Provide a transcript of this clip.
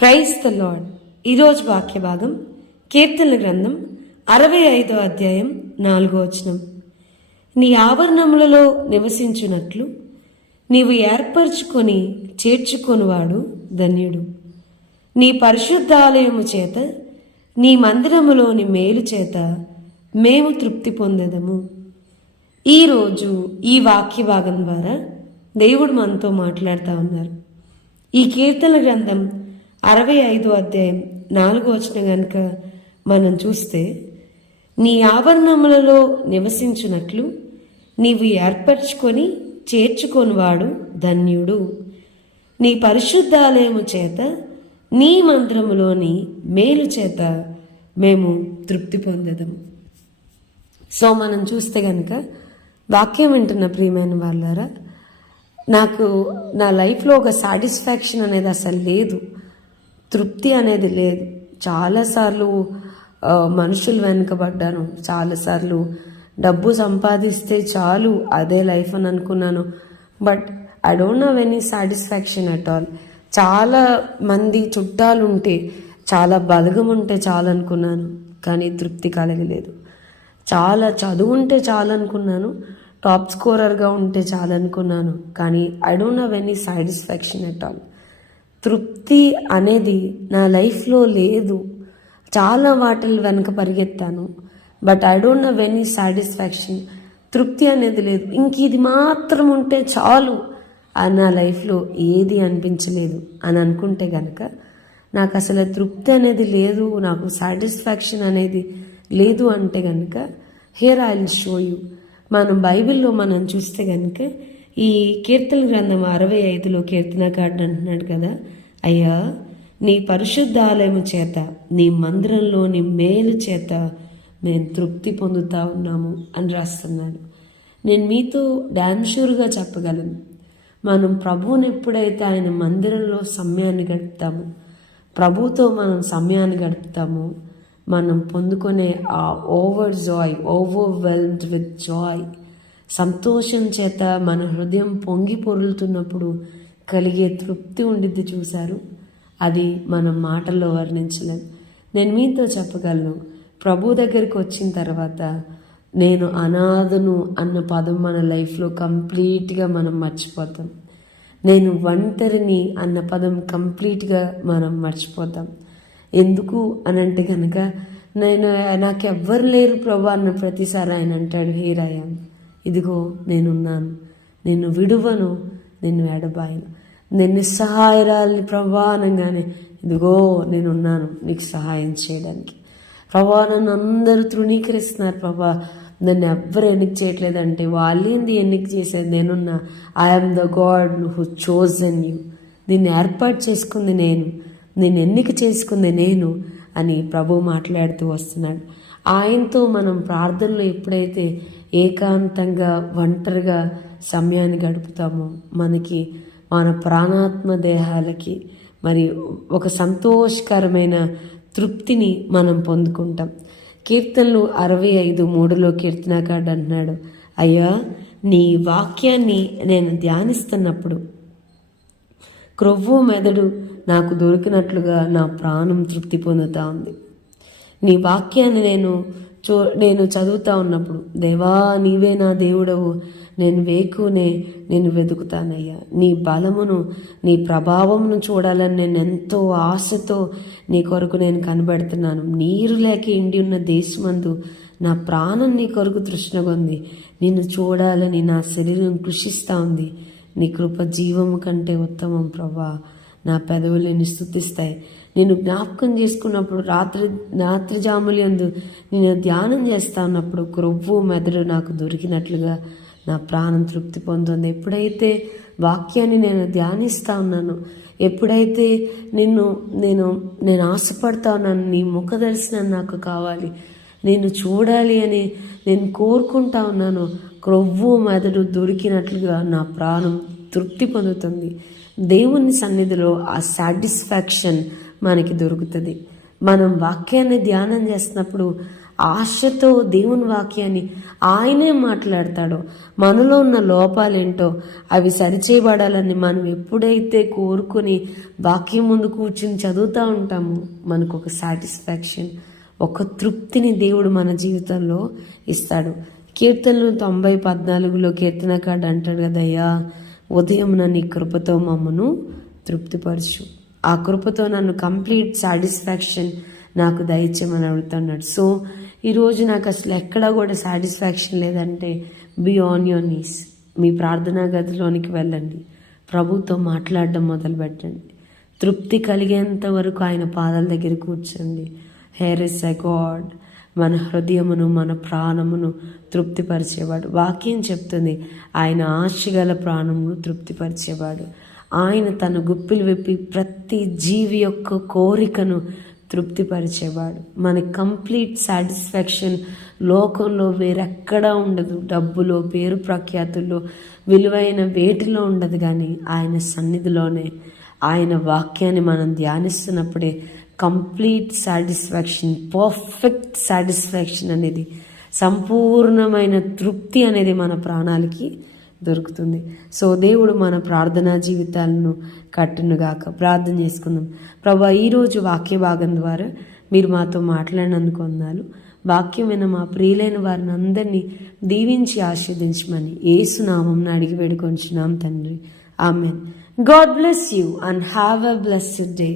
Praise the lord. ఈరోజు వాక్య భాగం కీర్తనల గ్రంథం 65వ అధ్యాయం 4వ వచనం. నీ ఆవరణములలో నివసించున్నట్లు నీవు ఏర్పరచుకొని చేర్చుకొనివాడు ధన్యుడు. నీ పరిశుద్ధాలయము చేత నీ మందిరములోని మేలు చేత మేము తృప్తి పొందెదము. ఈరోజు ఈ వాక్య భాగం ద్వారా దేవుడు మనతో మాట్లాడుతూ ఉన్నారు. ఈ కీర్తన గ్రంథం 65వ అధ్యాయం 4వ వచనం కనుక మనం చూస్తే, నీ ఆవరణములలో నివసించున్నట్లు నీవు ఏర్పరచుకొని చేర్చుకొనివాడు ధన్యుడు. నీ పరిశుద్ధాలయము చేత నీ మందిరములోని మేలు చేత మేము తృప్తి పొందెదము. సో మనం చూస్తే కనుక వాక్యం వింటున్న ప్రియమైన వాళ్ళారా, నాకు నా లైఫ్లో ఒక సాటిస్ఫాక్షన్ అనేది అసలు లేదు, తృప్తి అనేది లేదు. చాలాసార్లు మనుషులు వెనుకబడ్డాను, చాలాసార్లు డబ్బు సంపాదిస్తే చాలు అదే లైఫ్ అని అనుకున్నాను. But I don't have any satisfaction at all. చాలా మంది చుట్టాలు ఉంటే, చాలా బలగం ఉంటే చాలు అనుకున్నాను, కానీ తృప్తి కలగలేదు. చాలా చదువు ఉంటే చాలు అనుకున్నాను, టాప్ స్కోరర్గా ఉంటే చాలు అనుకున్నాను, కానీ I don't have any satisfaction at all. తృప్తి అనేది నా లైఫ్లో లేదు. చాలా వాటిల్ వెనక పరిగెత్తాను, but I don't have any satisfaction. తృప్తి అనేది లేదు. ఇంక ఇది మాత్రం ఉంటే చాలు అని నా లైఫ్లో ఏది అనిపించలేదు అని అనుకుంటే కనుక నాకు అసలు తృప్తి అనేది లేదు, నాకు సాటిస్ఫాక్షన్ అనేది లేదు అంటే కనుక here I will show you. మనం బైబిల్లో మనం చూస్తే కనుక ఈ కీర్తన గ్రంథం 65లో కీర్తనకారుడు అంటున్నాడు కదా, అయ్యా నీ పరిశుద్ధాలయము చేత నీ మందిరంలోని మేలు చేత మేము తృప్తి పొందుతా ఉన్నాము అని రాస్తున్నాడు. నేను మీతో డామ్ షూర్గా చెప్పగలను, మనం ప్రభువుని ఎప్పుడైతే ఆయన మందిరంలో సమయాన్ని గడుపుతామో, ప్రభుతో మనం సమయాన్ని గడుపుతామో, మనం పొందుకునే ఆ ఓవర్వెల్మ్డ్ విత్ జాయ్, సంతోషం చేత మన హృదయం పొంగి పొరులుతున్నప్పుడు కలిగే తృప్తి ఉండిద్ది చూశారు, అది మనం మాటల్లో వర్ణించలేం. నేను మీతో చెప్పగలను, ప్రభు దగ్గరికి వచ్చిన తర్వాత నేను అనాథను అన్న పదం మన లైఫ్లో కంప్లీట్గా మనం మర్చిపోతాం. నేను ఒంటరిని అన్న పదం కంప్లీట్గా మనం మర్చిపోతాం. ఎందుకు అని అంటే కనుక, నాకెవ్వరు లేరు ప్రభు అన్న ప్రతిసారి ఆయన అంటాడు, హియర్ ఐ యామ్, ఇదిగో నేనున్నాను, నిన్ను విడువను, నిన్ను ఎడబాయను, నేను నిస్సహాయరాలి ప్రభా అనగానే ఇదిగో నేనున్నాను నీకు సహాయం చేయడానికి. ప్రభా నన్ను అందరూ తృణీకరిస్తున్నారు ప్రభా, నన్ను ఎవ్వరు ఎన్నిక చేయట్లేదంటే వాళ్ళేంది ఎన్నిక చేసేది, నేనున్నా. I'm the God who chosen you, నిన్ను ఏర్పాటు చేసుకుంది నేను, నిన్ను ఎన్నిక చేసుకుంది నేను అని ప్రభు మాట్లాడుతూ వస్తున్నాడు. ఆయనతో మనం ప్రార్థనలో ఎప్పుడైతే ఏకాంతంగా ఒంటరిగా సమయాన్ని గడుపుతామో, మనకి మన ప్రాణాత్మ దేహాలకి మరి ఒక సంతోషకరమైన తృప్తిని మనం పొందుకుంటాం. కీర్తనలు 65:3లో కీర్తనకారుడు అంటున్నాడు, అయ్యా నీ వాక్యాన్ని నేను ధ్యానిస్తున్నప్పుడు క్రొవ్వు మెదడు నాకు దొరికినట్లుగా నా ప్రాణం తృప్తి పొందుతూ ఉంది. నీ వాక్యాన్ని నేను చదువుతూ ఉన్నప్పుడు, దేవా నీవే నా దేవుడవు, నేను వెతుకుతానయ్యా. నీ బలమును నీ ప్రభావమును చూడాలని నేను ఎంతో ఆశతో నీ కొరకు నేను కనబడుతున్నాను. నీరు లేక ఎండి ఉన్న దేశమందు నా ప్రాణం నీ కొరకు తృష్ణగొంది, నిన్ను చూడాలని నా శరీరం కృషిస్తూ ఉంది. నీ కృప జీవము కంటే ఉత్తమం ప్రభా, నా పెదవులు నిన్ను స్తుతిస్తాయి. నేను జ్ఞాపకం చేసుకున్నప్పుడు రాత్రి జాములందు నేను ధ్యానం చేస్తా ఉన్నప్పుడు క్రొవ్వు మెదడు నాకు దొరికినట్లుగా నా ప్రాణం తృప్తి పొందుతుంది. ఎప్పుడైతే వాక్యాన్ని నేను ధ్యానిస్తూ ఉన్నాను, ఎప్పుడైతే నేను ఆశపడతా ఉన్నాను, నీ ముఖ దర్శనం నాకు కావాలి, నేను చూడాలి అని నేను కోరుకుంటా ఉన్నాను, క్రొవ్వు మెదడు దొరికినట్లుగా నా ప్రాణం తృప్తి పొందుతుంది. దేవుని సన్నిధిలో ఆ సాటిస్ఫాక్షన్ మనకి దొరుకుతుంది. మనం వాక్యాన్ని ధ్యానం చేస్తున్నప్పుడు ఆశతో దేవుని వాక్యాన్ని ఆయనే మాట్లాడతాడో, మనలో ఉన్న లోపాలేంటో అవి సరిచేయబడాలని మనం ఎప్పుడైతే కోరుకొని వాక్యం ముందు కూర్చుని చదువుతూ ఉంటామో మనకు ఒక సాటిస్ఫాక్షన్, ఒక తృప్తిని దేవుడు మన జీవితంలో ఇస్తాడు. కీర్తనలు 90:14 కీర్తనకారుడు అంటాడు కదయ్యా, ఉదయం నీ కృపతో మమ్మను తృప్తిపరచు. ఆ కృపతో నన్ను కంప్లీట్ సాటిస్ఫాక్షన్ నాకు దయచేయమని అడుగుతున్నాడు. సో ఈరోజు నాకు అసలు ఎక్కడా కూడా సాటిస్ఫాక్షన్ లేదంటే, బీ ఆన్ యువర్ నీస్, మీ ప్రార్థనా గదిలోనికి వెళ్ళండి, ప్రభుతో మాట్లాడడం మొదలు పెట్టండి, తృప్తి కలిగేంత వరకు ఆయన పాదాల దగ్గర కూర్చోండి. హేర్ ఇస్ ఎ గాడ్, మన హృదయమును మన ప్రాణమును తృప్తిపరిచేవాడు. వాక్యం చెప్తుంది, ఆయన ఆశగల ప్రాణమును తృప్తిపరిచేవాడు. ఆయన తన గుప్పిలు విప్పి ప్రతి జీవి యొక్క కోరికను తృప్తిపరిచేవాడు. మన కంప్లీట్ సాటిస్ఫాక్షన్ లోకంలో వేరెక్కడా ఉండదు. డబ్బులో, పేరు ప్రఖ్యాతుల్లో, విలువైన వేటిలో ఉండదు, కానీ ఆయన సన్నిధిలోనే, ఆయన వాక్యాన్ని మనం ధ్యానిస్తున్నప్పుడే కంప్లీట్ సాటిస్ఫాక్షన్, పర్ఫెక్ట్ సాటిస్ఫాక్షన్ అనేది, సంపూర్ణమైన తృప్తి అనేది మన ప్రాణాలకి దొరుకుతుంది. సో దేవుడు మన ప్రార్థనా జీవితాలను కట్టునుగాక. ప్రార్థన చేసుకుందాం. ప్రభా, ఈరోజు వాక్య భాగం ద్వారా మీరు మాతో మాట్లాడినందుకు వందనాలు. వాక్యం విన్న మా ప్రియులైన వారిని అందరినీ దీవించి ఆశీర్వదించమని యేసు నామమున అడిగి వేడుకొంచున్నాం తండ్రి. Amen. God bless you and have a blessed day.